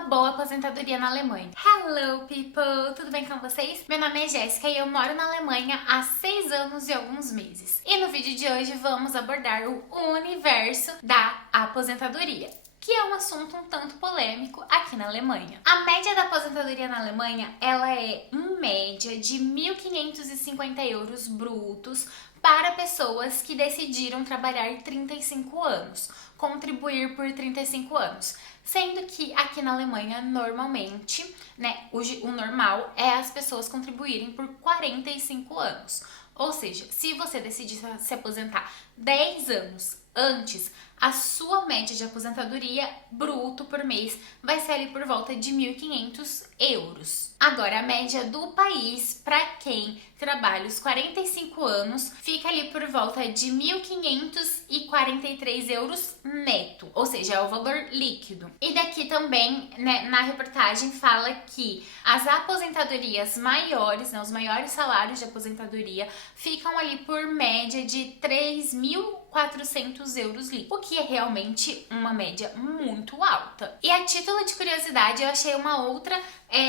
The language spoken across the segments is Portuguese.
uma boa aposentadoria na Alemanha? Hello people, tudo bem com vocês? Meu nome é Jéssica e eu moro na Alemanha há 6 anos e alguns meses. E no vídeo de hoje vamos abordar o universo da aposentadoria, que é um assunto um tanto polêmico aqui na Alemanha. A média da aposentadoria na Alemanha, ela é em média de 1.550 euros brutos para pessoas que decidiram trabalhar 35 anos, contribuir por 35 anos. Sendo que aqui na Alemanha, normalmente, o normal é as pessoas contribuírem por 45 anos. Ou seja, se você decidir se aposentar 10 anos antes, a sua média de aposentadoria bruto por mês vai ser ali por volta de 1.500 euros. Agora, a média do país, para quem trabalha os 45 anos, fica ali por volta de 1.543 euros neto, ou seja, é o valor líquido. E daqui também, na reportagem, fala que as aposentadorias maiores, os maiores salários de aposentadoria, ficam ali por média de 3.400 euros líquidos, o que é realmente uma média muito alta. E a título de curiosidade, eu achei uma outra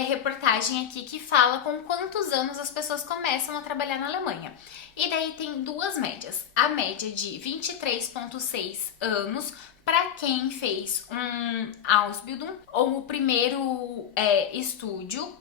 reportagem aqui que fala com quantos anos as pessoas começam a trabalhar na Alemanha. E daí tem duas médias. A média de 23,6 anos para quem fez um Ausbildung, ou o primeiro estudo,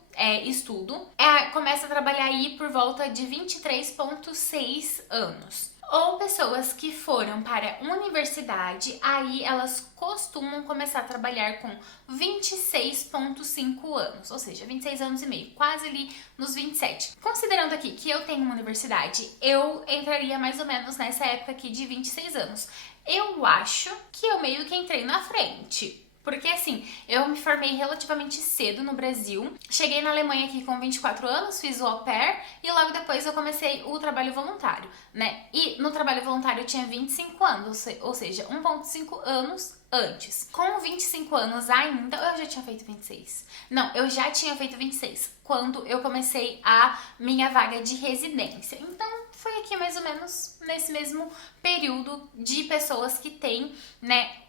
começa a trabalhar aí por volta de 23,6 anos. Ou pessoas que foram para a universidade, aí elas costumam começar a trabalhar com 26,5 anos, ou seja, 26 anos e meio, quase ali nos 27. Considerando aqui que eu tenho uma universidade, eu entraria mais ou menos nessa época aqui de 26 anos. Eu acho que eu meio que entrei na frente. Porque assim, eu me formei relativamente cedo no Brasil, cheguei na Alemanha aqui com 24 anos, fiz o au pair e logo depois eu comecei o trabalho voluntário, E no trabalho voluntário eu tinha 25 anos, ou seja, 1,5 anos antes. Com 25 anos ainda, eu já tinha feito 26. Não, eu já tinha feito 26 quando eu comecei a minha vaga de residência. Então, foi aqui mais ou menos nesse mesmo período de pessoas que têm,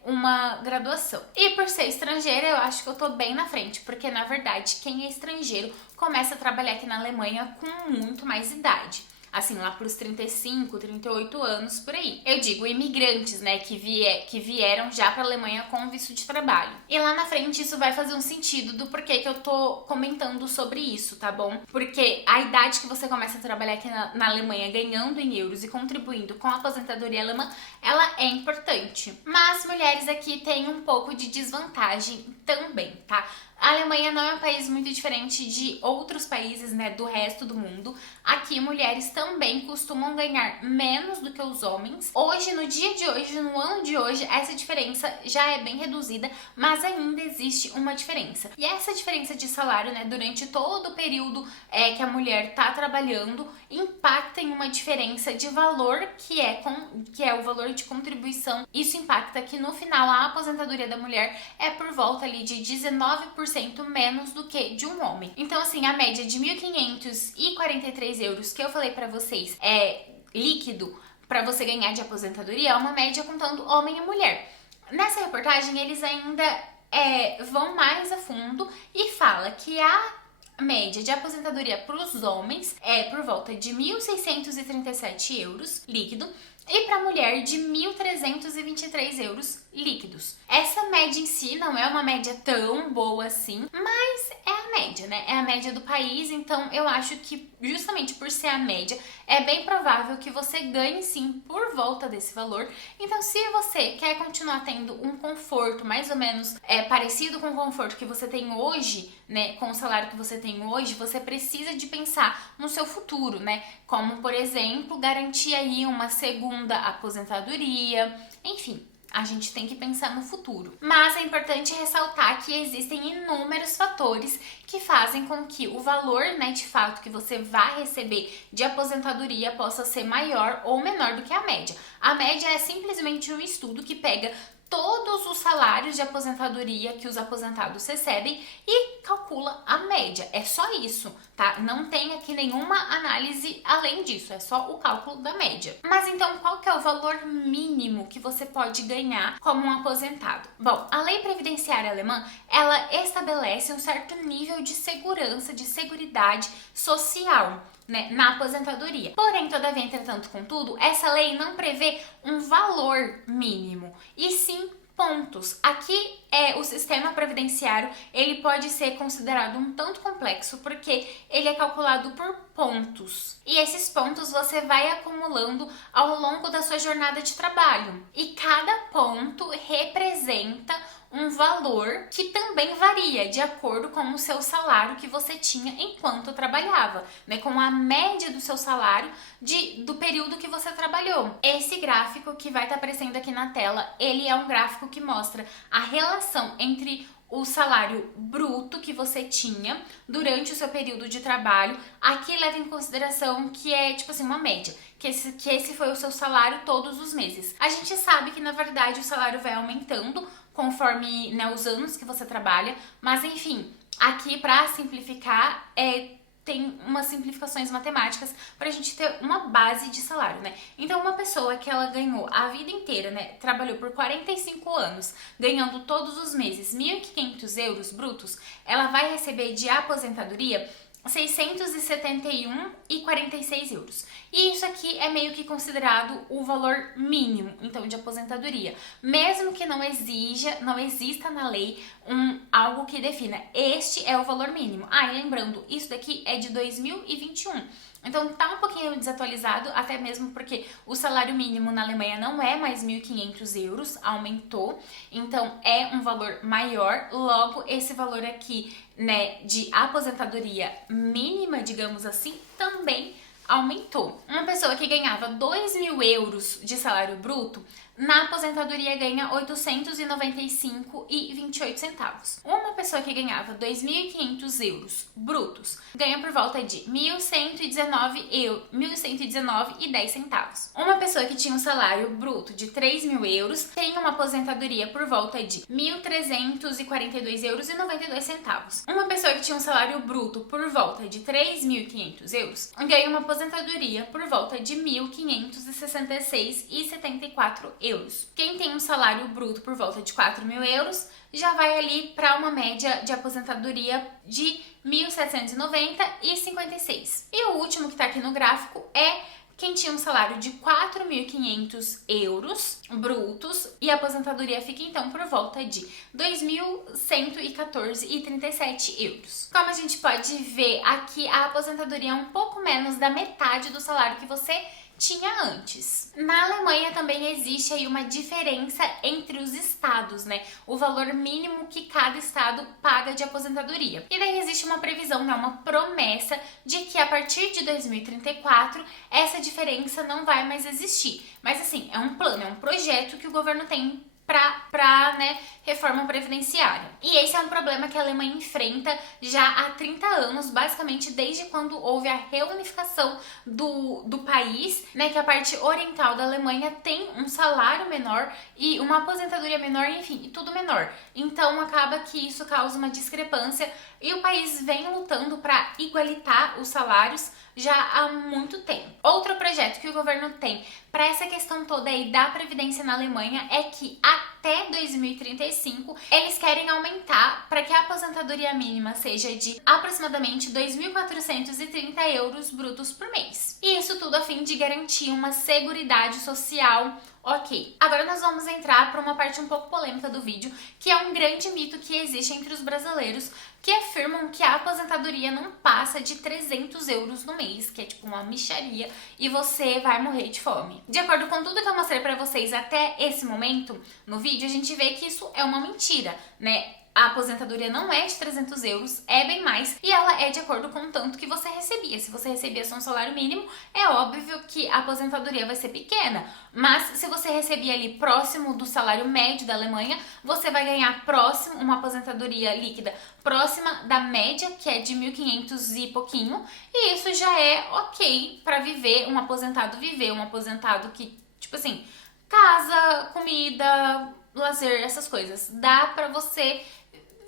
uma graduação. E por ser estrangeira, eu acho que eu tô bem na frente, porque na verdade, quem é estrangeiro começa a trabalhar aqui na Alemanha com muito mais idade. Assim, lá pros 35, 38 anos, por aí. Eu digo imigrantes, que vieram já pra Alemanha com visto de trabalho. E lá na frente isso vai fazer um sentido do porquê que eu tô comentando sobre isso, tá bom? Porque a idade que você começa a trabalhar aqui na Alemanha ganhando em euros e contribuindo com a aposentadoria alemã, ela é importante. Mas mulheres aqui têm um pouco de desvantagem também, tá? A Alemanha não é um país muito diferente de outros países, do resto do mundo. Aqui, mulheres também costumam ganhar menos do que os homens. Hoje, no dia de hoje, no ano de hoje, essa diferença já é bem reduzida, mas ainda existe uma diferença. E essa diferença de salário, durante todo o período que a mulher tá trabalhando, impacta em uma diferença de valor que é o valor de contribuição. Isso impacta que no final a aposentadoria da mulher é por volta ali de 19% menos do que de um homem. Então, assim, a média de 1.543 euros que eu falei pra vocês líquido pra você ganhar de aposentadoria é uma média contando homem e mulher. Nessa reportagem, eles ainda vão mais a fundo e fala que a média de aposentadoria para os homens é por volta de 1.637 euros líquido e para a mulher de 1.323 euros líquidos. Essa média em si não é uma média tão boa assim, mas é a média, É a média do país, então eu acho que justamente por ser a média, é bem provável que você ganhe sim por volta desse valor. Então, se você quer continuar tendo um conforto mais ou menos parecido com o conforto que você tem hoje, com o salário que você tem hoje, você precisa de pensar no seu futuro, Como, por exemplo, garantir aí uma segunda aposentadoria, enfim. A gente tem que pensar no futuro. Mas é importante ressaltar que existem inúmeros fatores que fazem com que o valor, de fato, que você vai receber de aposentadoria possa ser maior ou menor do que a média. A média é simplesmente um estudo que pega todos os salários de aposentadoria que os aposentados recebem e calcula a média. É só isso, tá? Não tem aqui nenhuma análise além disso, é só o cálculo da média. Mas então, qual que é o valor mínimo que você pode ganhar como um aposentado? Bom, a lei previdenciária alemã, ela estabelece um certo nível de segurança, de seguridade social, né, na aposentadoria. Porém, todavia, entretanto, contudo, essa lei não prevê um valor mínimo, e sim pontos. Aqui o sistema previdenciário, ele pode ser considerado um tanto complexo porque ele é calculado por pontos. E esses pontos você vai acumulando ao longo da sua jornada de trabalho. E cada ponto representa um valor que também varia de acordo com o seu salário que você tinha enquanto trabalhava, né? Com a média do seu salário do período que você trabalhou. Esse gráfico que vai estar aparecendo aqui na tela, ele é um gráfico que mostra a relação entre o salário bruto que você tinha durante o seu período de trabalho. Aqui leva em consideração que é tipo assim uma média, que esse foi o seu salário todos os meses. A gente sabe que na verdade o salário vai aumentando conforme, né, os anos que você trabalha, mas enfim, aqui para simplificar tem umas simplificações matemáticas para a gente ter uma base de salário, né? Então, uma pessoa que ela ganhou a vida inteira, né, trabalhou por 45 anos, ganhando todos os meses 1.500 euros brutos, ela vai receber de aposentadoria 671,46 euros. E isso aqui é meio que considerado o valor mínimo, então, de aposentadoria. Mesmo que não exista na lei algo que defina, este é o valor mínimo. Ah, e lembrando, isso daqui é de 2021. Então tá um pouquinho desatualizado, até mesmo porque o salário mínimo na Alemanha não é mais 1.500 euros, aumentou, então é um valor maior. Logo, esse valor aqui, né, de aposentadoria mínima, digamos assim, também aumentou. Uma pessoa que ganhava 2.000 euros de salário bruto, na aposentadoria ganha 895,28 centavos. Uma pessoa que ganhava 2.500 euros brutos ganha por volta de 1.119,10 centavos. Uma pessoa que tinha um salário bruto de 3.000 euros tem uma aposentadoria por volta de 1.342,92 euros. Uma pessoa que tinha um salário bruto por volta de 3.500 euros ganha uma aposentadoria por volta de 1.566,74 euros. Quem tem um salário bruto por volta de 4.000 euros já vai ali para uma média de aposentadoria de 1.790,56. E o último que está aqui no gráfico é quem tinha um salário de 4.500 euros brutos e a aposentadoria fica então por volta de 2.114,37 euros. Como a gente pode ver aqui, a aposentadoria é um pouco menos da metade do salário que você tinha antes. Na Alemanha também existe aí uma diferença entre os estados, né? O valor mínimo que cada estado paga de aposentadoria. E daí existe uma previsão, né? Uma promessa de que a partir de 2034 essa diferença não vai mais existir. Mas assim, é um plano, é um projeto que o governo tem para reforma previdenciária. E esse é um problema que a Alemanha enfrenta já há 30 anos, basicamente desde quando houve a reunificação do país, né, que a parte oriental da Alemanha tem um salário menor e uma aposentadoria menor, enfim, e tudo menor. Então acaba que isso causa uma discrepância e o país vem lutando para igualitar os salários já há muito tempo. Outro projeto que o governo tem para essa questão toda aí da previdência na Alemanha é que até 2035 eles querem aumentar para que a aposentadoria mínima seja de aproximadamente 2.430 euros brutos por mês. E isso tudo a fim de garantir uma seguridade social. Ok, agora nós vamos entrar para uma parte um pouco polêmica do vídeo, que é um grande mito que existe entre os brasileiros, que afirmam que a aposentadoria não passa de 300 euros no mês, que é tipo uma mixaria, e você vai morrer de fome. De acordo com tudo que eu mostrei pra vocês até esse momento no vídeo, a gente vê que isso é uma mentira, né? A aposentadoria não é de 300 euros, é bem mais, e ela é de acordo com o tanto que você recebia. Se você recebia só um salário mínimo, é óbvio que a aposentadoria vai ser pequena, mas se você recebia ali próximo do salário médio da Alemanha, você vai ganhar próximo, uma aposentadoria líquida próxima da média, que é de 1.500 e pouquinho, e isso já é ok para viver, um aposentado que, tipo assim, casa, comida, lazer, essas coisas. Dá pra você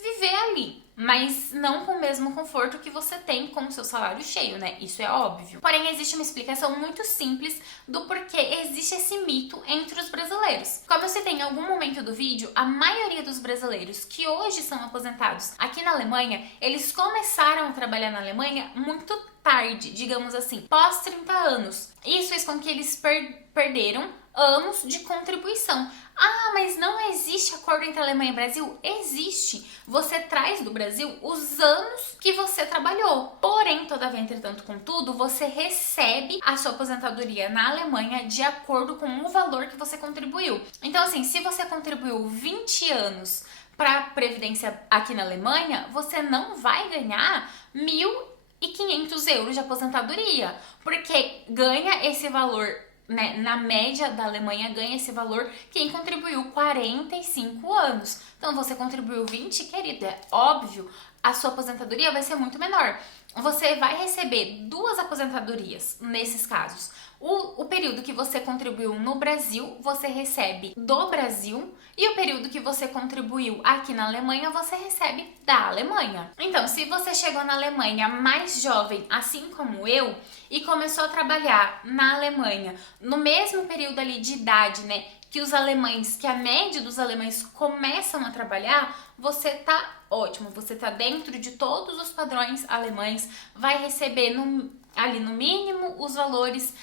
viver ali, mas não com o mesmo conforto que você tem com o seu salário cheio, né? Isso é óbvio. Porém, existe uma explicação muito simples do porquê existe esse mito entre os brasileiros. Como eu citei em algum momento do vídeo, a maioria dos brasileiros que hoje são aposentados aqui na Alemanha, eles começaram a trabalhar na Alemanha muito tarde, digamos assim, pós 30 anos. Isso fez com que eles perderam anos de contribuição. Ah, mas não existe acordo entre Alemanha e Brasil? Existe. Você traz do Brasil os anos que você trabalhou. Porém, todavia, entretanto, contudo, você recebe a sua aposentadoria na Alemanha de acordo com o valor que você contribuiu. Então, assim, se você contribuiu 20 anos para a Previdência aqui na Alemanha, você não vai ganhar 1.500 euros de aposentadoria, porque ganha esse valor, né, na média da Alemanha ganha esse valor quem contribuiu 45 anos. Então você contribuiu 20, querido, é óbvio, a sua aposentadoria vai ser muito menor. Você vai receber duas aposentadorias nesses casos. O período que você contribuiu no Brasil, você recebe do Brasil, e o período que você contribuiu aqui na Alemanha, você recebe da Alemanha. Então, se você chegou na Alemanha mais jovem, assim como eu, e começou a trabalhar na Alemanha no mesmo período ali de idade, né, que os alemães, que a média dos alemães começam a trabalhar, você tá ótimo, você tá dentro de todos os padrões alemães, vai receber ali no mínimo os valores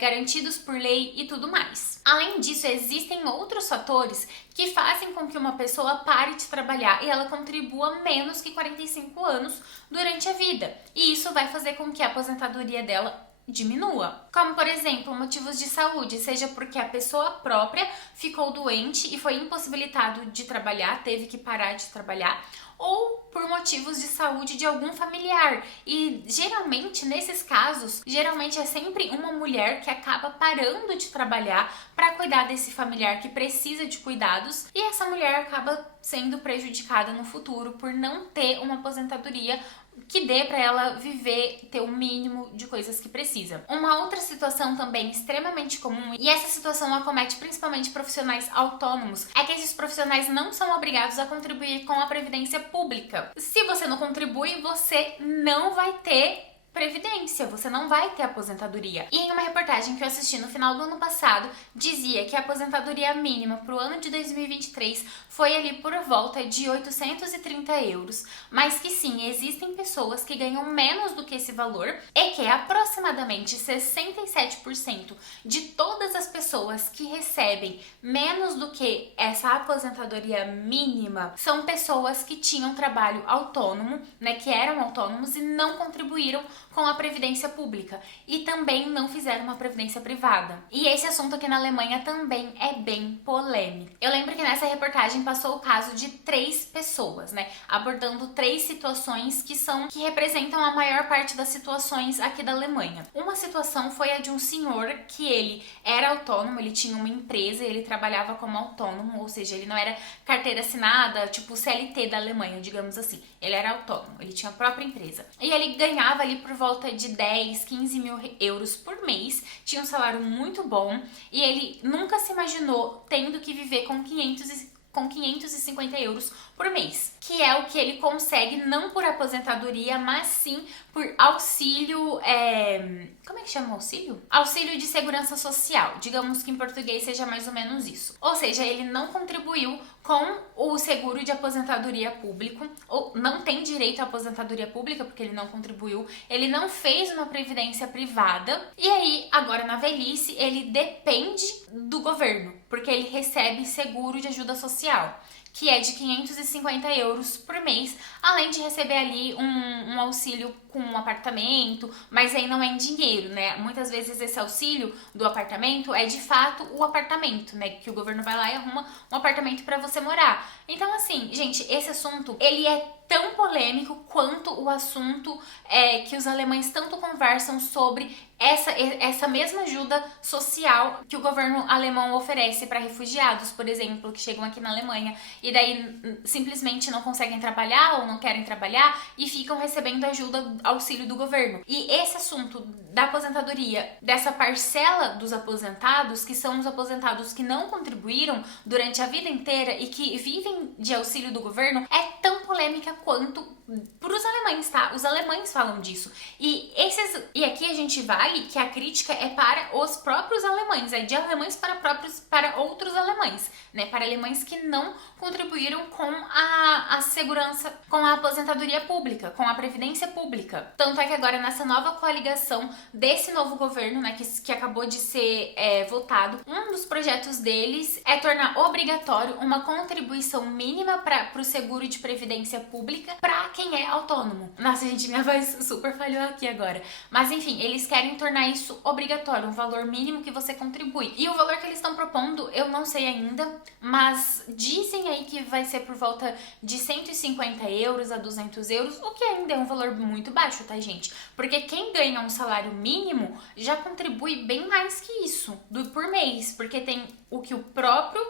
garantidos por lei e tudo mais. Além disso, existem outros fatores que fazem com que uma pessoa pare de trabalhar e ela contribua menos que 45 anos durante a vida. E isso vai fazer com que a aposentadoria dela diminua. Como, por exemplo, motivos de saúde, seja porque a pessoa própria ficou doente e foi impossibilitado de trabalhar, teve que parar de trabalhar, ou por motivos de saúde de algum familiar. E geralmente, nesses casos, geralmente é sempre uma mulher que acaba parando de trabalhar para cuidar desse familiar que precisa de cuidados, e essa mulher acaba sendo prejudicada no futuro por não ter uma aposentadoria que dê para ela viver, ter o mínimo de coisas que precisa. Uma outra situação também extremamente comum, e essa situação acomete principalmente profissionais autônomos, é que esses profissionais não são obrigados a contribuir com a previdência pública. Se você não contribui, você não vai ter previdência, você não vai ter aposentadoria. E em uma reportagem que eu assisti no final do ano passado, dizia que a aposentadoria mínima para o ano de 2023 foi ali por volta de 830 euros, mas que sim, existem pessoas que ganham menos do que esse valor e que aproximadamente 67% de todas as pessoas que recebem menos do que essa aposentadoria mínima são pessoas que tinham trabalho autônomo, né, que eram autônomos e não contribuíram com a previdência pública e também não fizeram uma previdência privada. E esse assunto aqui na Alemanha também é bem polêmico. Eu lembro que nessa reportagem passou o caso de 3 pessoas, né, abordando 3 situações que representam a maior parte das situações aqui da Alemanha. Uma situação foi a de um senhor que ele era autônomo, ele tinha uma empresa, ele trabalhava como autônomo, ou seja, ele não era carteira assinada, tipo CLT da Alemanha, digamos assim. Ele era autônomo, ele tinha a própria empresa. E ele ganhava ali por volta de 10, 15 mil euros por mês, tinha um salário muito bom e ele nunca se imaginou tendo que viver com 550 euros por mês, que é o que ele consegue não por aposentadoria, mas sim por auxílio, como é que chama o auxílio? Auxílio de segurança social, digamos que em português seja mais ou menos isso. Ou seja, ele não contribuiu com o seguro de aposentadoria público, ou não tem direito à aposentadoria pública porque ele não contribuiu, ele não fez uma previdência privada, e aí agora na velhice ele depende do governo, porque ele recebe seguro de ajuda social, que é de 550 euros por mês, além de receber ali um auxílio com um apartamento, mas aí não é em dinheiro, né? Muitas vezes esse auxílio do apartamento é de fato o apartamento, né? Que o governo vai lá e arruma um apartamento para você morar. Então, assim, gente, esse assunto, ele é tão polêmico quanto o assunto que os alemães tanto conversam sobre essa mesma ajuda social que o governo alemão oferece para refugiados, por exemplo, que chegam aqui na Alemanha e daí simplesmente não conseguem trabalhar ou não querem trabalhar e ficam recebendo ajuda, auxílio do governo. E esse assunto da aposentadoria, dessa parcela dos aposentados, que são os aposentados que não contribuíram durante a vida inteira e que vivem de auxílio do governo, é tão polêmica quanto para os alemães, tá? Os alemães falam disso. E aqui a gente vale que a crítica é para os próprios alemães, é de alemães para outros alemães, né? Para alemães que não contribuíram com a segurança, com a aposentadoria pública, com a previdência pública. Tanto é que agora nessa nova coligação desse novo governo, né, que acabou de ser votado, um dos projetos deles é tornar obrigatório uma contribuição mínima para o seguro de previdência pública para quem é autônomo. Nossa, gente, minha voz super falhou aqui agora. Mas enfim, eles querem tornar isso obrigatório, um valor mínimo que você contribui. E o valor que eles estão propondo, eu não sei ainda, mas dizem aí que vai ser por volta de 150 euros a 200 euros, o que ainda é um valor muito baixo, tá, gente? Porque quem ganha um salário mínimo já contribui bem mais que isso por mês, porque tem o que o próprio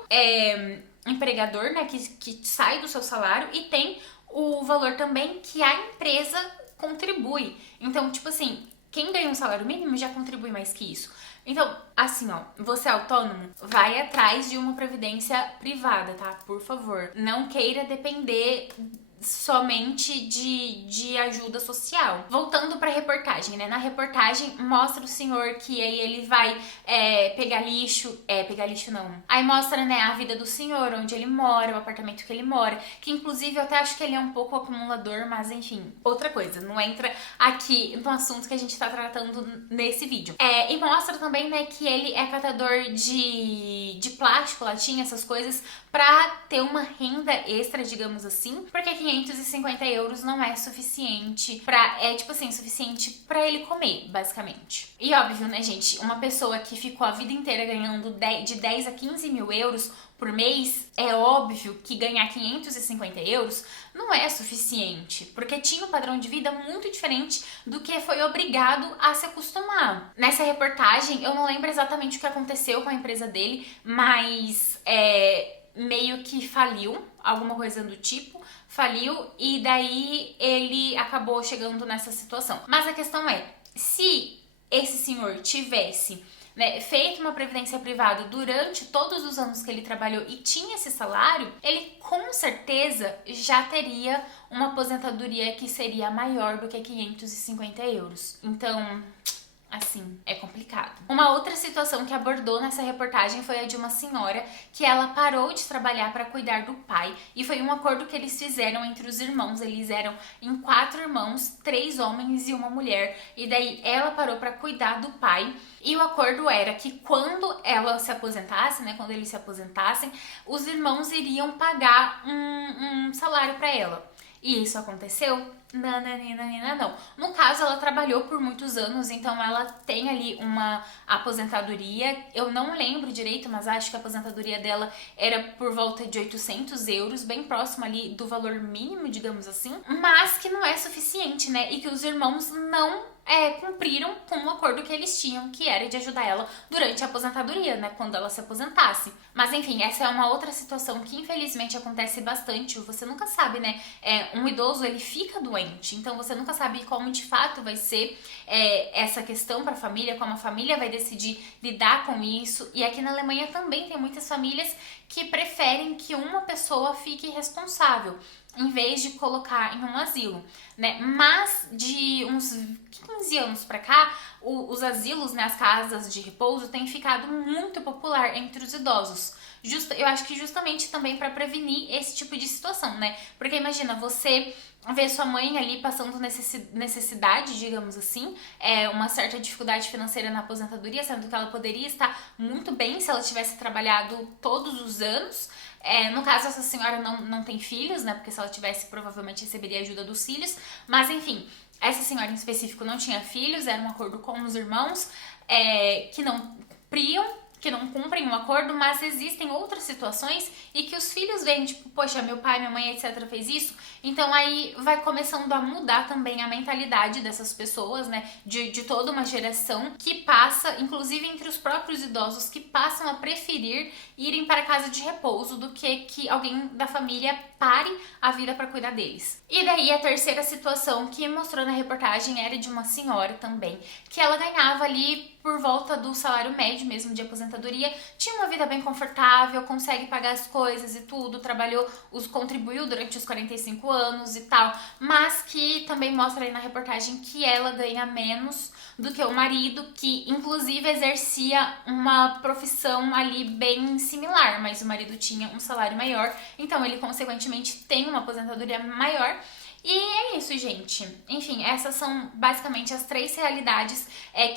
empregador, né, que sai do seu salário, e tem o valor também que a empresa contribui. Então, tipo assim, quem ganha um salário mínimo já contribui mais que isso. Então, assim, ó, você é autônomo, vai atrás de uma previdência privada, tá? Por favor. Não queira depender somente de ajuda social. Voltando pra reportagem, né? Na reportagem mostra o senhor que aí ele vai pegar lixo. Pegar lixo não. Aí mostra, né, a vida do senhor, onde ele mora, o apartamento que ele mora. Que inclusive eu até acho que ele é um pouco acumulador, mas enfim. Outra coisa, não entra aqui no assunto que a gente tá tratando nesse vídeo. E mostra também, né, que ele é catador de plástico, latinha, essas coisas, pra ter uma renda extra, digamos assim. Porque 550 euros não é suficiente suficiente pra ele comer, basicamente. E óbvio, né, gente, uma pessoa que ficou a vida inteira ganhando de 10 a 15 mil euros por mês, é óbvio que ganhar 550 euros não é suficiente, porque tinha um padrão de vida muito diferente do que foi obrigado a se acostumar. Nessa reportagem, eu não lembro exatamente o que aconteceu com a empresa dele, mas meio que faliu, alguma coisa do tipo, faliu, e daí ele acabou chegando nessa situação. Mas a questão é, se esse senhor tivesse, né, feito uma previdência privada durante todos os anos que ele trabalhou e tinha esse salário, ele com certeza já teria uma aposentadoria que seria maior do que 550 euros. Então, assim, é complicado. Uma outra situação que abordou nessa reportagem foi a de uma senhora que ela parou de trabalhar para cuidar do pai, e foi um acordo que eles fizeram entre os irmãos. Eles eram em 4 irmãos, 3 homens e uma mulher, e daí ela parou para cuidar do pai. E o acordo era que quando ela se aposentasse, né, quando eles se aposentassem, os irmãos iriam pagar um salário para ela. E isso aconteceu? Não. No caso, ela trabalhou por muitos anos, então ela tem ali uma aposentadoria. Eu não lembro direito, mas acho que a aposentadoria dela era por volta de 800 euros, bem próximo ali do valor mínimo, digamos assim. Mas que não é suficiente, né? E que os irmãos não cumpriram com o acordo que eles tinham, que era de ajudar ela durante a aposentadoria, né, quando ela se aposentasse. Mas enfim, essa é uma outra situação que infelizmente acontece bastante. Você nunca sabe, né, um idoso, ele fica doente, então você nunca sabe como de fato vai ser essa questão para a família, como a família vai decidir lidar com isso. E aqui na Alemanha também tem muitas famílias que preferem que uma pessoa fique responsável, em vez de colocar em um asilo, né? Mas de uns 15 anos pra cá, os asilos, né, as casas de repouso, têm ficado muito popular entre os idosos. Eu acho que justamente também para prevenir esse tipo de situação, né? Porque imagina, você ver sua mãe ali passando necessidade, digamos assim, uma certa dificuldade financeira na aposentadoria, sendo que ela poderia estar muito bem se ela tivesse trabalhado todos os anos. No caso, essa senhora não tem filhos, né? Porque se ela tivesse, provavelmente receberia ajuda dos filhos. Mas enfim, essa senhora em específico não tinha filhos, era um acordo com os irmãos que não cumpriam, que não cumprem um acordo, mas existem outras situações e que os filhos veem, tipo, poxa, meu pai, minha mãe, etc. fez isso, então aí vai começando a mudar também a mentalidade dessas pessoas, né, de toda uma geração que passa, inclusive entre os próprios idosos, que passam a preferir irem para a casa de repouso do que alguém da família pare a vida para cuidar deles. E daí a terceira situação que mostrou na reportagem era de uma senhora também, que ela ganhava ali por volta do salário médio mesmo de aposentadoria, tinha uma vida bem confortável, consegue pagar as coisas e tudo, contribuiu durante os 45 anos e tal, mas que também mostra aí na reportagem que ela ganha menos do que o marido, que inclusive exercia uma profissão ali bem similar, mas o marido tinha um salário maior, então ele consequentemente tem uma aposentadoria maior. E é isso, gente. Enfim, essas são basicamente as 3 realidades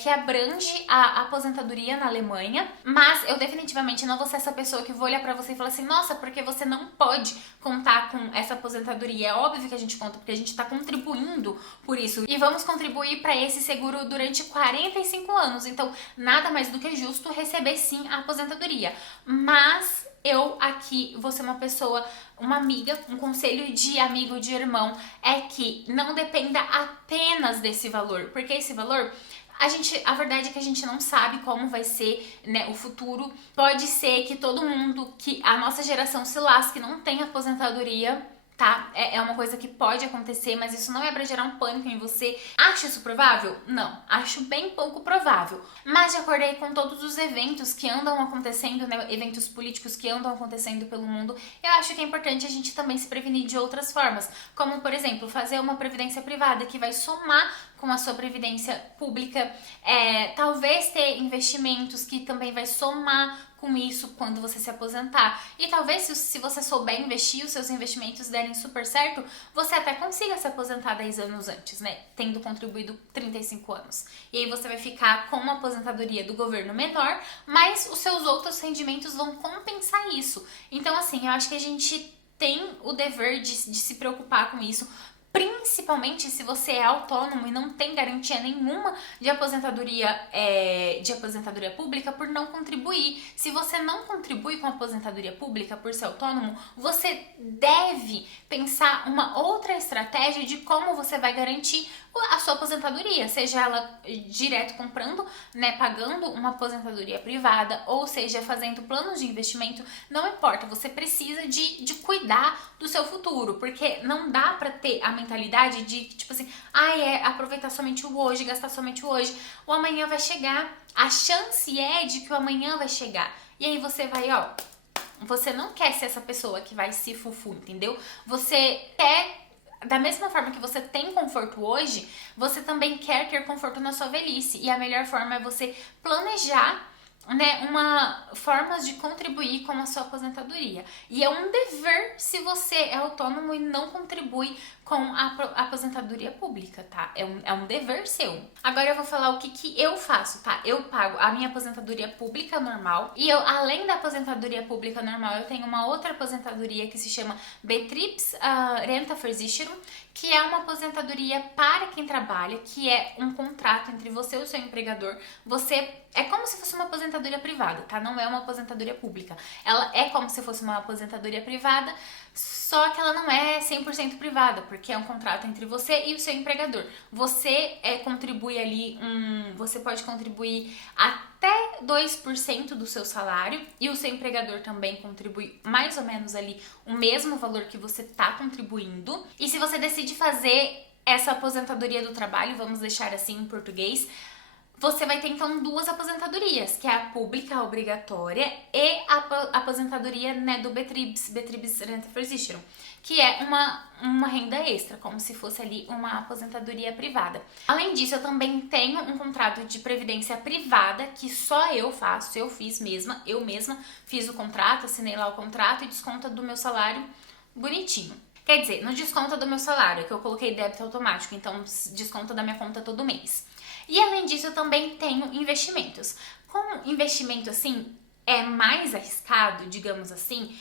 que abrange a aposentadoria na Alemanha. Mas eu definitivamente não vou ser essa pessoa que vou olhar pra você e falar assim, nossa, porque você não pode contar com essa aposentadoria. É óbvio que a gente conta, porque a gente tá contribuindo por isso. E vamos contribuir para esse seguro durante 45 anos. Então, nada mais do que justo receber sim a aposentadoria. Mas eu aqui vou ser uma pessoa, uma amiga, um conselho de amigo, de irmão, é que não dependa apenas desse valor, porque esse valor, a verdade é que a gente não sabe como vai ser, né, o futuro. Pode ser que todo mundo, que a nossa geração se lasque, não tenha aposentadoria, tá? É uma coisa que pode acontecer, mas isso não é pra gerar um pânico em você. Acho isso provável? Não. Acho bem pouco provável. Mas de acordo aí com todos os eventos que andam acontecendo, né, eventos políticos que andam acontecendo pelo mundo, eu acho que é importante a gente também se prevenir de outras formas. Como, por exemplo, fazer uma previdência privada que vai somar com a sua previdência pública. Talvez ter investimentos que também vai somar com isso quando você se aposentar. E talvez se você souber investir, os seus investimentos derem super certo, você até consiga se aposentar 10 anos antes, né? Tendo contribuído 35 anos. E aí você vai ficar com uma aposentadoria do governo menor, mas os seus outros rendimentos vão compensar isso. Então, assim, eu acho que a gente tem o dever de se preocupar com isso, principalmente se você é autônomo e não tem garantia nenhuma de aposentadoria pública por não contribuir. Se você não contribui com a aposentadoria pública por ser autônomo, você deve pensar uma outra estratégia de como você vai garantir a sua aposentadoria, seja ela direto comprando, né, pagando uma aposentadoria privada, ou seja, fazendo planos de investimento, não importa, você precisa de cuidar do seu futuro, porque não dá pra ter a mentalidade de, tipo assim, aproveitar somente o hoje, gastar somente o hoje, o amanhã vai chegar, a chance é de que o amanhã vai chegar, e aí você vai, você não quer ser essa pessoa que vai se fufu, entendeu? Você quer, da mesma forma que você tem conforto hoje, você também quer ter conforto na sua velhice. E a melhor forma é você planejar, né, formas de contribuir com a sua aposentadoria. E é um dever se você é autônomo e não contribui com a aposentadoria pública, tá? É um dever seu. Agora eu vou falar o que eu faço, tá? Eu pago a minha aposentadoria pública normal e além da aposentadoria pública normal, eu tenho uma outra aposentadoria que se chama Betriebs Rentenversicherung, que é uma aposentadoria para quem trabalha, que é um contrato entre você e o seu empregador. É como se fosse uma aposentadoria privada, tá? Não é uma aposentadoria pública. Ela é como se fosse uma aposentadoria privada, só que ela não é 100% privada, porque é um contrato entre você e o seu empregador. Você contribui ali, você pode contribuir até 2% do seu salário e o seu empregador também contribui mais ou menos ali o mesmo valor que você tá contribuindo. E se você decide fazer essa aposentadoria do trabalho, vamos deixar assim em português, você vai ter então 2 aposentadorias, que é a pública obrigatória e a aposentadoria, né, do Betriebs Rentenversicherung, que é uma renda extra, como se fosse ali uma aposentadoria privada. Além disso, eu também tenho um contrato de previdência privada que só eu faço, eu mesma fiz o contrato, assinei lá o contrato e desconta do meu salário bonitinho. Quer dizer, não desconta do meu salário, que eu coloquei débito automático, então desconta da minha conta todo mês. E além disso, eu também tenho investimentos. Com investimento assim, é mais arriscado, digamos assim,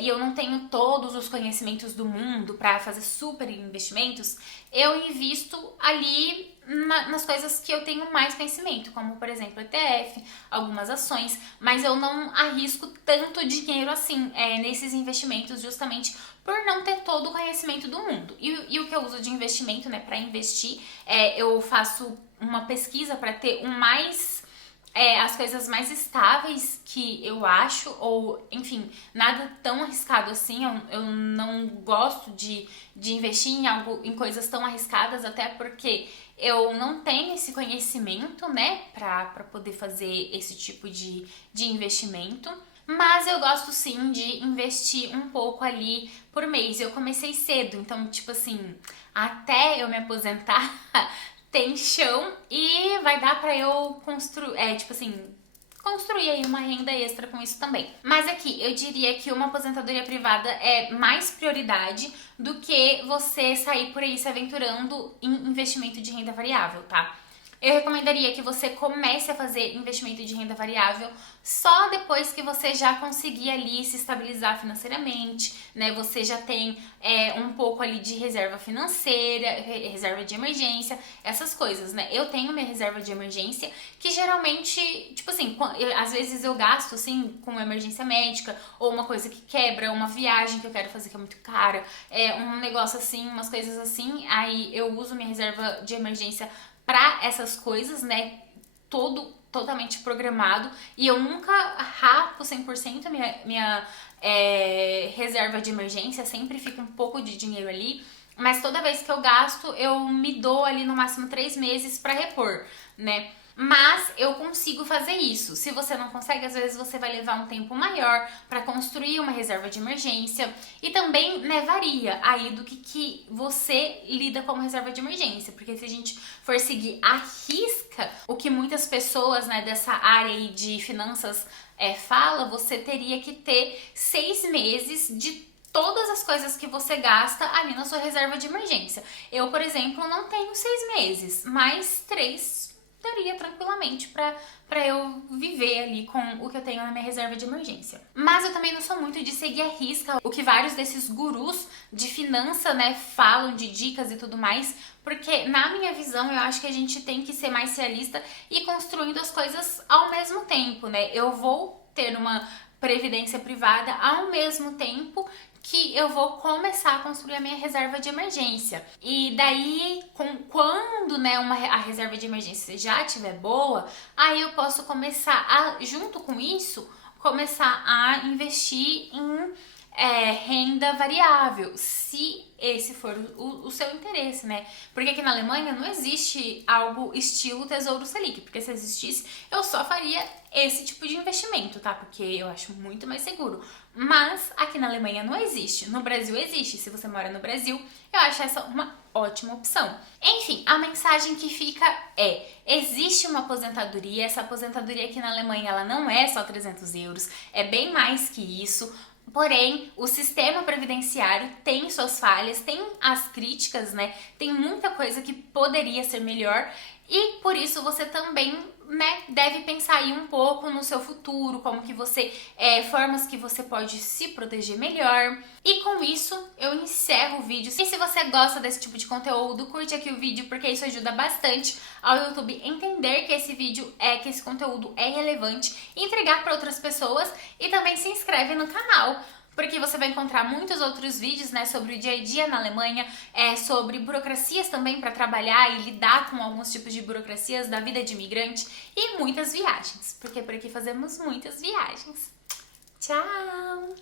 e eu não tenho todos os conhecimentos do mundo para fazer super investimentos, eu invisto ali nas coisas que eu tenho mais conhecimento, como por exemplo ETF, algumas ações, mas eu não arrisco tanto dinheiro assim nesses investimentos, justamente por não ter todo o conhecimento do mundo. E o que eu uso de investimento, né, para investir, eu faço uma pesquisa para ter as coisas mais estáveis que eu acho, ou enfim, nada tão arriscado assim. Eu não gosto de investir em coisas tão arriscadas, até porque eu não tenho esse conhecimento, né, pra poder fazer esse tipo de investimento. Mas eu gosto sim de investir um pouco ali por mês. Eu comecei cedo, então, tipo assim, até eu me aposentar, tem chão e vai dar pra eu construir, construir aí uma renda extra com isso também. Mas aqui, eu diria que uma aposentadoria privada é mais prioridade do que você sair por aí se aventurando em investimento de renda variável, tá? Eu recomendaria que você comece a fazer investimento de renda variável só depois que você já conseguir ali se estabilizar financeiramente, né? Você já tem um pouco ali de reserva financeira, reserva de emergência, essas coisas, né? Eu tenho minha reserva de emergência, que geralmente, tipo assim, às vezes eu gasto assim com uma emergência médica, ou uma coisa que quebra, uma viagem que eu quero fazer que é muito cara, um negócio assim, umas coisas assim, aí eu uso minha reserva de emergência para essas coisas, né, totalmente programado, e eu nunca rapo 100% minha reserva de emergência, sempre fica um pouco de dinheiro ali, mas toda vez que eu gasto, eu me dou ali no máximo 3 meses para repor, né. Mas eu consigo fazer isso. Se você não consegue, às vezes você vai levar um tempo maior para construir uma reserva de emergência. E também, né, varia aí do que você lida como reserva de emergência. Porque se a gente for seguir à risca, o que muitas pessoas, né, dessa área aí de finanças fala, você teria que ter 6 meses de todas as coisas que você gasta ali na sua reserva de emergência. Eu, por exemplo, não tenho 6 meses, mas 3 daria tranquilamente pra eu viver ali com o que eu tenho na minha reserva de emergência. Mas eu também não sou muito de seguir à risca o que vários desses gurus de finança, né, falam de dicas e tudo mais, porque na minha visão eu acho que a gente tem que ser mais realista e ir construindo as coisas ao mesmo tempo, né? Eu vou ter uma previdência privada ao mesmo tempo que eu vou começar a construir a minha reserva de emergência. E daí, quando, né, a reserva de emergência já estiver boa, aí eu posso começar junto com isso, começar a investir em renda variável, se esse for o seu interesse, né? Porque aqui na Alemanha não existe algo estilo Tesouro Selic, porque se existisse, eu só faria esse tipo de investimento, tá? Porque eu acho muito mais seguro. Mas aqui na Alemanha não existe. No Brasil existe. Se você mora no Brasil, eu acho essa uma ótima opção. Enfim, a mensagem que fica existe uma aposentadoria. Essa aposentadoria aqui na Alemanha, ela não é só 300 euros, é bem mais que isso. Porém, o sistema previdenciário tem suas falhas, tem as críticas, né? Tem muita coisa que poderia ser melhor e por isso você também, né, deve pensar aí um pouco no seu futuro, como que você, formas que você pode se proteger melhor. E com isso, eu encerro o vídeo. E se você gosta desse tipo de conteúdo, curte aqui o vídeo, porque isso ajuda bastante ao YouTube entender que que esse conteúdo é relevante, e entregar para outras pessoas, e também se inscreve no canal, porque você vai encontrar muitos outros vídeos, né, sobre o dia a dia na Alemanha, sobre burocracias também para trabalhar e lidar com alguns tipos de burocracias da vida de imigrante, e muitas viagens, porque por aqui fazemos muitas viagens. Tchau!